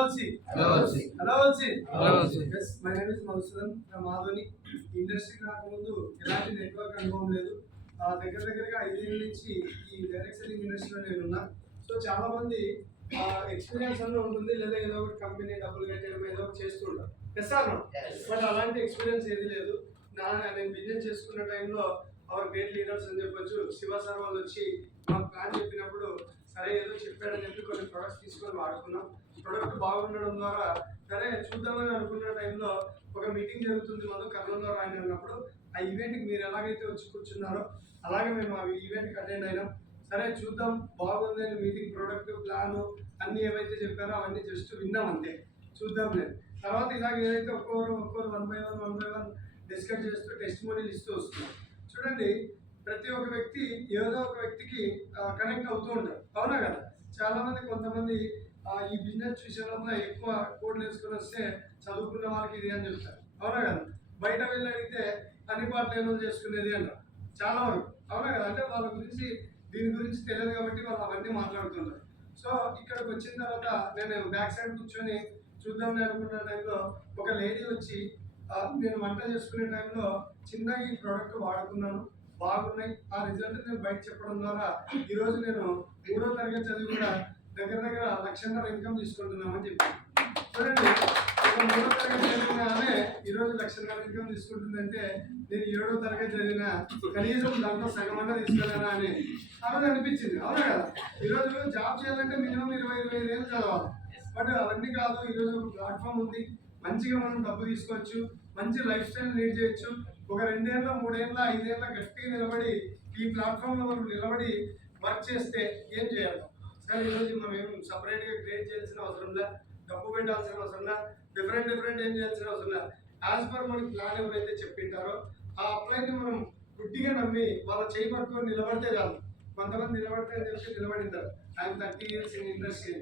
Alonsi. Alonsi. Alonsi. Alonsi. Yes, my name is Madhusudan from మాధవని ఇండస్ట్రీకి రాకముందు ఎలాంటి network అనుభవం లేదు. దగ్గర దగ్గరగా ఐదేళ్ళ నుంచి ఈ డైరెక్ట్ సెల్లింగ్ ఇండస్ట్రీలో నేను ఉన్నా. సో చాలా మంది ఎక్స్పీరియన్స్ అన్న ఉంటుంది. లేదా ఏదో ఒకటి కంపెనీ డబ్బులు కట్టడం ఏదో ఒకటి చేస్తుంటారు ఎస్ బట్ అలాంటి ఎక్స్పీరియన్స్ ఏది లేదు. నా నేను బిజినెస్ చేసుకున్న టైంలో అవర్ గ్రేట్ లీడర్స్ అని చెప్పొచ్చు. శివ సార్ వాళ్ళు వచ్చి మాకు ప్లాన్ చెప్పినప్పుడు సరే ఏదో చెప్పాడని చెప్పి కొన్ని ప్రొడక్ట్స్ తీసుకొని వాడుకున్నాం. ప్రొడక్ట్ బాగుండడం ద్వారా సరే చూద్దామని అనుకున్న టైంలో ఒక మీటింగ్ జరుగుతుంది మనం కర్నూలులో రాని అన్నప్పుడు ఆ ఈవెంట్కి మీరు ఎలాగైతే వచ్చి కూర్చున్నారో అలాగే మేము ఆ ఈవెంట్కి అటెండ్ అయినాం. సరే చూద్దాం బాగుంది అని మీటింగ్ ప్రోడక్ట్ ప్లాన్ అన్నీ ఏవైతే చెప్పారో అవన్నీ జస్ట్ విన్నాం అంతే. చూద్దాం లేదు. తర్వాత ఇలాగ ఏదైతే ఒక్కొక్కరు ఒక్కొక్కరు one by one one by one discuss చేస్తూ టెస్ట్ మోడీలు ఇస్తూ వస్తున్నాం. చూడండి ప్రతి ఒక్క వ్యక్తి ఏదో ఒక వ్యక్తికి కనెక్ట్ అవుతూ ఉంటారు. అవునా కదా? చాలామంది కొంతమంది ఈ బిజినెస్ విషయంలో ఎక్కువ కోట్లు వేసుకొని వస్తే చదువుకున్న వాళ్ళకి ఇది అని చెప్తారు. అవునా కదా? బయట వెళ్ళి అడిగితే అన్ని పాటలు ఏమో చేసుకునేది అంటారు. చాలా వరకు. అవునా కదా? అంటే వాళ్ళ గురించి దీని గురించి తెలియదు కాబట్టి వాళ్ళు అవన్నీ మాట్లాడుతున్నారు. సో ఇక్కడికి వచ్చిన తర్వాత నేను బ్యాక్ సైడ్ కూర్చొని చూద్దామని అనుకున్న టైంలో ఒక లేడీ వచ్చి నేను వంట చేసుకునే టైంలో చిన్న ఈ ప్రోడక్ట్ వాడుకున్నాను. బాగున్నాయి. ఆ రిజల్ట్ నేను బయట చెప్పడం ద్వారా ఈరోజు నేను మూడో తరగతి చదివి కూడా దగ్గర దగ్గర లక్షన్నర ఇన్కమ్ తీసుకుంటున్నామని చెప్పి చూడండి ఒక మూడో తరగతి చదివిన ఆమె ఈరోజు లక్షన్నర ఇన్కమ్ తీసుకుంటుందంటే నేను ఏడో తరగతి చదివిన కనీసం దాంట్లో సగం తీసుకెళ్ళానా అని. ఆ అనిపించింది. అవునా కదా? ఈరోజు జాబ్ చేయాలంటే మినిమం ఇరవై ఇరవై ఐదు చదవాలి. బట్ అవన్నీ కాదు ఈరోజు ఒక ప్లాట్ఫామ్ ఉంది. మంచిగా మనం డబ్బు తీసుకోవచ్చు మంచి లైఫ్ స్టైల్ లీడ్ చేయొచ్చు. ఒక రెండేళ్ళ మూడేళ్ళ ఐదేళ్ళ గట్టిగా నిలబడి ఈ ప్లాట్ఫామ్లో మనం నిలబడి వర్క్ చేస్తే ఏం చేయాలి? కానీ ఈరోజు మనం ఏం సపరేట్గా క్రియేట్ చేయాల్సిన అవసరం లే డబ్బు పెట్టాల్సిన అవసరం లే డిఫరెంట్ డిఫరెంట్ ఏం చేయాల్సిన అవసరం లే. యాజ్ పర్ మనకి ప్లాన్ ఎవరైతే చెప్పింటారో ఆ అప్లైని మనం గుడ్డిగా నమ్మి వాళ్ళ చేయి పట్టుకొని నిలబడితే చాలు. కొంతమంది నిలబడితే అని చెప్పి నిలబడింటారు I'm thirty years in industry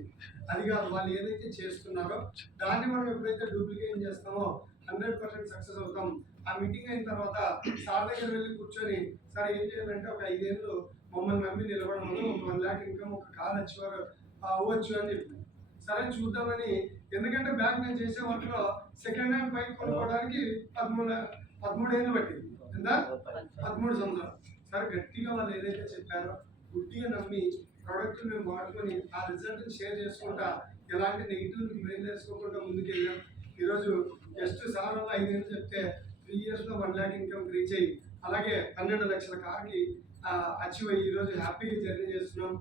అది కాదు వాళ్ళు ఏదైతే చేస్తున్నారో దాన్ని మనం ఎప్పుడైతే డూప్లికేట్ చేస్తామో హండ్రెడ్ పర్సెంట్ సక్సెస్ అవుతాం. ఆ మీటింగ్ అయిన తర్వాత సార్ దగ్గర వెళ్ళి కూర్చొని సార్ ఏం చేయాలంటే ఒక ఐదేళ్ళు మమ్మల్ని నమ్మి నిలబడము ఒక వన్ ల్యాక్ ఇన్కమ్ ఒక కార్ వచ్చేవారు అవ్వచ్చు అని చెప్పి సరే చూద్దామని ఎందుకంటే బ్యాంక్ నేను చేసే వర్క్లో సెకండ్ హ్యాండ్ బైక్ కొనుక్కోవడానికి పదమూడు పదమూడు ఏళ్ళు పట్టింది. ఎంత? పదమూడు సంవత్సరాలు. సరే గట్టిగా వాళ్ళు ఏదైతే చెప్పారో గుడ్డిగా నమ్మి ప్రోడక్ట్ మేము వాడుకొని ఆ రిజల్ట్ షేర్ చేసుకుంటా ఎలాంటి నెగిటివ్ బ్రెయిన్ చేసుకోకుండా ముందుకెళ్ళాం. ఈరోజు జస్ట్ సార్ వల్ల ఐదేళ్ళు చెప్తే త్రీ ఇయర్స్లో వన్ ల్యాక్ ఇన్కమ్ రీచ్ అయ్యి అలాగే పన్నెండు లక్షల కార్కి అచీవ్ అయ్యి ఈరోజు హ్యాపీగా జర్నీ చేస్తున్నాం.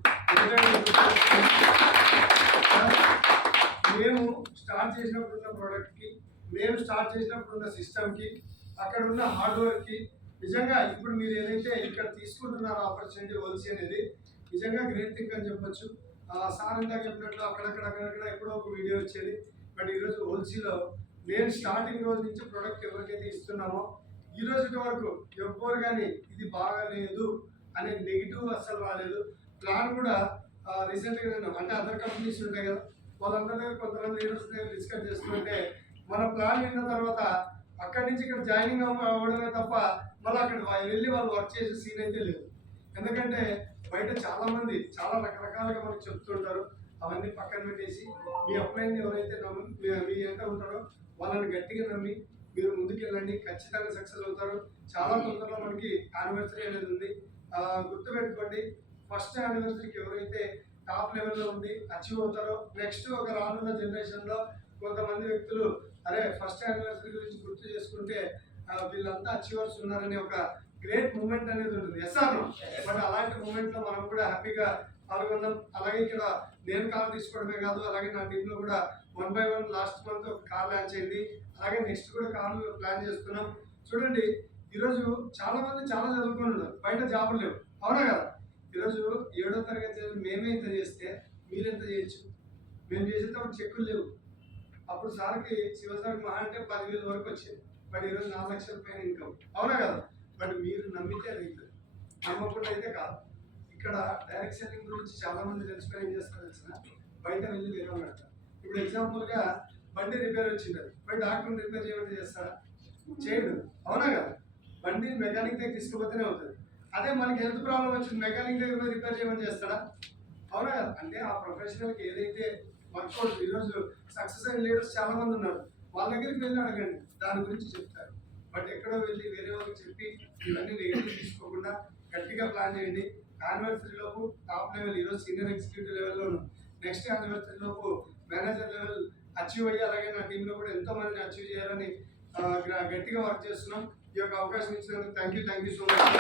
మేము స్టార్ట్ చేసినప్పుడు ఉన్న ప్రోడక్ట్కి మేము స్టార్ట్ చేసినప్పుడు ఉన్న సిస్టమ్కి అక్కడ ఉన్న హార్డ్వేర్కి నిజంగా ఇప్పుడు మీరు ఏదైతే ఇక్కడ తీసుకుంటున్నారో ఆపర్చునిటీ హోల్సీ అనేది నిజంగా గ్రేట్ థింక్ అని చెప్పొచ్చు. సార్ ఇందాక చెప్పినట్లు అక్కడక్కడ అక్కడక్కడ ఎప్పుడో ఒక వీడియో వచ్చేది. బట్ ఈరోజు హోల్సీలో నేను స్టార్టింగ్ రోజు నుంచి ప్రోడక్ట్ ఎవరికైతే ఇస్తున్నామో ఈ రోజు వరకు ఎవ్వరు కానీ ఇది బాగాలేదు అనే నెగిటివ్ అస్సలు రాలేదు. ప్లాన్ కూడా రీసెంట్గా నేను అంటే అదర్ కంపెనీస్ ఉంటాయి కదా వాళ్ళందరి దగ్గర కొంతమంది లీడర్స్ దగ్గర డిస్కస్ చేస్తుంటే మన ప్లాన్ విన్న తర్వాత అక్కడి నుంచి ఇక్కడ జాయినింగ్ అవ్వడమే తప్ప మళ్ళీ అక్కడ వెళ్ళి వాళ్ళు వర్క్ చేసే సీన్ అయితే లేదు. ఎందుకంటే బయట చాలామంది చాలా రకరకాలుగా మనకు చెప్తుంటారు. అవన్నీ పక్కన పెట్టేసి మీ అప్లైన్ ఎవరైతే నమ్మి మీ- మీ ఎంత ఉంటారో వాళ్ళని గట్టిగా నమ్మి మీరు ముందుకెళ్ళండి. ఖచ్చితంగా సక్సెస్ అవుతారు. చాలా తొందరలో మనకి యానివర్సరీ అనేది ఉంది. గుర్తుపెట్టుకోండి. ఫస్ట్ యానివర్సరీకి ఎవరైతే టాప్ లెవెల్లో ఉండి అచీవ్ అవుతారో నెక్స్ట్ ఒక రానున్న జనరేషన్లో కొంతమంది వ్యక్తులు అరే ఫస్ట్ యానివర్సరీ గురించి గుర్తు చేసుకుంటే వీళ్ళంతా అచీవర్స్ ఉన్నారనే ఒక గ్రేట్ మూమెంట్ అనేది ఉంటుంది. ఎస్ఆర్ బట్ అలాంటి మూమెంట్లో మనం కూడా హ్యాపీగా పాల్గొన్నాం అలాగే ఇక్కడ నేను కార్ తీసుకోవడమే కాదు అలాగే నా టీంలో కూడా one by one last month ఒక కార్ లాంచ్ అయింది. అలాగే నెక్స్ట్ కూడా కార్లు ప్లాన్ చేస్తున్నాం. చూడండి ఈరోజు చాలా మంది చాలా చదువుకొని ఉన్నారు. బయట జాబులు లేవు. అవునా కదా? ఈరోజు ఏడో తరగతి మేమే ఇంత చేస్తే మీరు ఎంత చేయొచ్చు? మేము చేసేటప్పుడు చెక్కులు లేవు. అప్పుడు సార్కి శివ మహా అంటే పదివేల వరకు వచ్చేది. బట్ ఈరోజు నాలుగు లక్షల పైన ఇన్కమ్ అవునా కదా? బట్ మీరు నమ్మితే అది నమ్మకుండా అయితే కాదు. ఇక్కడ డైరెక్ట్ సెల్లింగ్ గురించి చాలా మంది తెలిసిపోయి ఏం చేస్తారు తెలిసిన బయట వెళ్ళి వేరే పెడతారు ఇప్పుడు ఎగ్జాంపుల్గా బండి రిపేర్ వచ్చింది. అది బయట డాక్టర్ రిపేర్ చేయడం చేస్తారా చేయడు. అవునా కదా? బండి మెకానిక్ దగ్గర తీసుకుపోతేనే అవుతుంది. అదే మనకి హెల్త్ ప్రాబ్లం వచ్చింది. మెకానిక్ దగ్గర రిపేర్ చేయమని చేస్తాడా? అవునా కదా? అంటే ఆ ప్రొఫెషనల్కి ఏదైతే వర్కౌట్ ఈరోజు సక్సెస్ అయిన లీడర్స్ చాలా మంది ఉన్నారు. వాళ్ళ దగ్గరికి వెళ్ళి అడగండి. దాని గురించి చెప్తారు. బట్ ఎక్కడో వెళ్ళి వేరే వాళ్ళకి చెప్పి ఇవన్నీ నెగిటివ్ తీసుకోకుండా గట్టిగా ప్లాన్ చేయండి. యానివర్సరీలోపు టాప్ లెవెల్ ఈరోజు సీనియర్ ఎగ్జిక్యూటివ్ లెవెల్లోను నెక్స్ట్ యానివర్సరీ లోపు మేనేజర్ లెవెల్ అచీవ్ అయ్యి అలాగే నా టీంలో కూడా ఎంతో మందిని అచీవ్ చేయాలని గట్టిగా వర్క్ చేస్తున్నాం. ఈ యొక్క అవకాశం ఇచ్చినందుకు thank you thank you so much